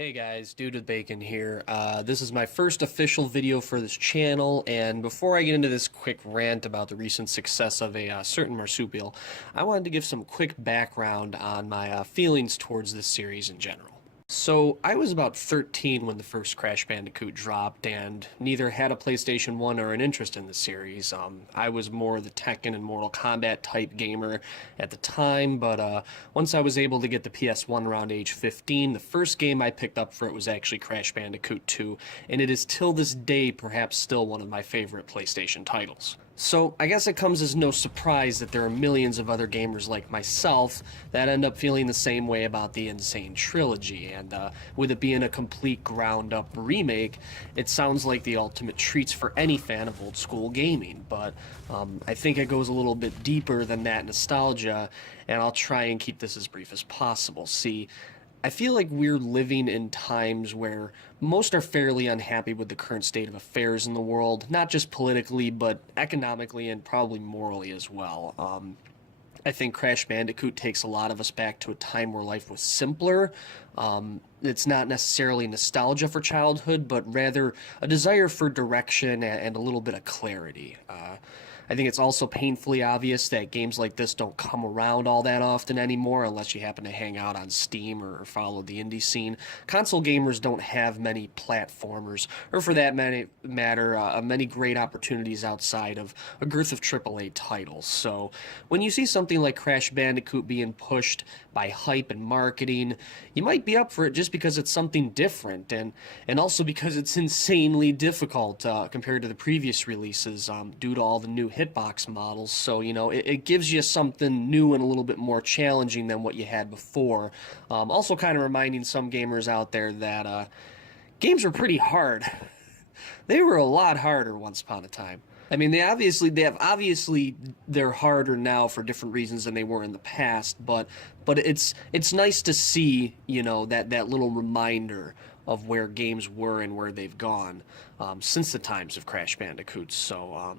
Hey guys, Dude with Bacon here. This is my first official video for this channel, and before I get into this quick rant about the recent success of a certain marsupial, I wanted to give some quick background on my feelings towards this series in general. So, I was about 13 when the first Crash Bandicoot dropped, and neither had a PlayStation 1 or an interest in the series. I was more the Tekken and Mortal Kombat type gamer at the time, but once I was able to get the PS1 around age 15, the first game I picked up for it was actually Crash Bandicoot 2, and it is till this day perhaps still one of my favorite PlayStation titles. So, I guess it comes as no surprise that there are millions of other gamers like myself that end up feeling the same way about the Sane Trilogy, and with it being a complete ground-up remake, it sounds like the ultimate treats for any fan of old-school gaming, but I think it goes a little bit deeper than that nostalgia, and I'll try and keep this as brief as possible. See, I feel like we're living in times where most are fairly unhappy with the current state of affairs in the world, not just politically, but economically and probably morally as well. I think Crash Bandicoot takes a lot of us back to a time where life was simpler. It's not necessarily nostalgia for childhood, but rather a desire for direction and a little bit of clarity. I think it's also painfully obvious that games like this don't come around all that often anymore unless you happen to hang out on Steam or follow the indie scene. Console gamers don't have many platformers, or for that matter, many great opportunities outside of a girth of AAA titles. So when you see something like Crash Bandicoot being pushed by hype and marketing, you might be up for it just because it's something different, and also because it's insanely difficult compared to the previous releases due to all the new hitbox models. So, you know, it gives you something new and a little bit more challenging than what you had before. Also kind of reminding some gamers out there that games are pretty hard. They were a lot harder once upon a time. I mean, obviously they're harder now for different reasons than they were in the past, but it's nice to see, you know, that little reminder of where games were and where they've gone since the times of Crash Bandicoot. So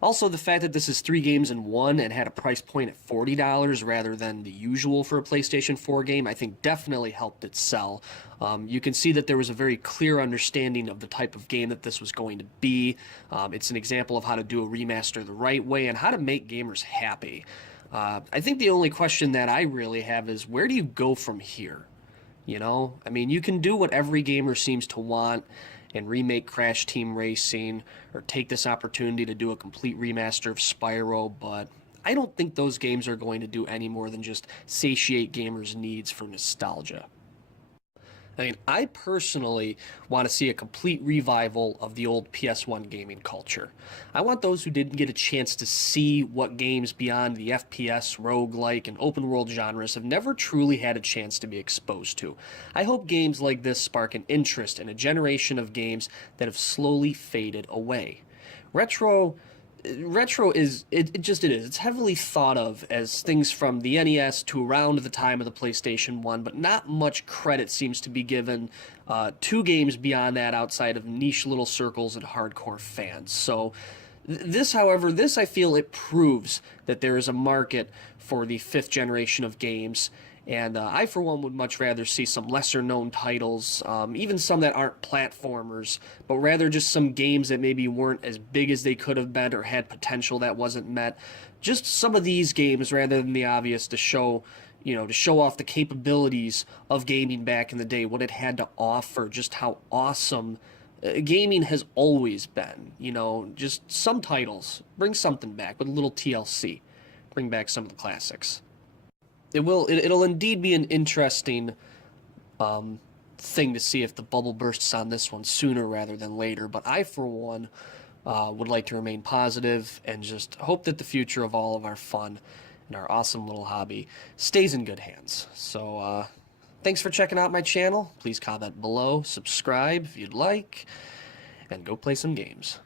also the fact that this is 3 games in one and had a price point at $40 rather than the usual for a PlayStation 4 game, I think definitely helped it sell. You can see that there was a very clear understanding of the type of game that this was going to be. It's an example of how to do a remaster the right way and how to make gamers happy. I think the only question that I really have is, where do you go from here? You know, I mean, you can do what every gamer seems to want and remake Crash Team Racing, or take this opportunity to do a complete remaster of Spyro, but I don't think those games are going to do any more than just satiate gamers' needs for nostalgia. I mean, I personally want to see a complete revival of the old PS1 gaming culture. I want those who didn't get a chance to see what games beyond the FPS, roguelike, and open world genres have never truly had a chance to be exposed to. I hope games like this spark an interest in a generation of games that have slowly faded away. Retro is it's heavily thought of as things from the NES to around the time of the PlayStation 1, but not much credit seems to be given to games beyond that outside of niche little circles and hardcore fans. So however, I feel it proves that there is a market for the 5th generation of games, and I, for one, would much rather see some lesser-known titles, even some that aren't platformers, but rather just some games that maybe weren't as big as they could have been or had potential that wasn't met. Just some of these games rather than the obvious to show off the capabilities of gaming back in the day, what it had to offer, just how awesome gaming has always been. You know, just some titles. Bring something back with a little TLC. Bring back some of the classics. It'll indeed be an interesting thing to see if the bubble bursts on this one sooner rather than later, but I, for one, would like to remain positive and just hope that the future of all of our fun and our awesome little hobby stays in good hands. So, thanks for checking out my channel. Please comment below, subscribe if you'd like, and go play some games.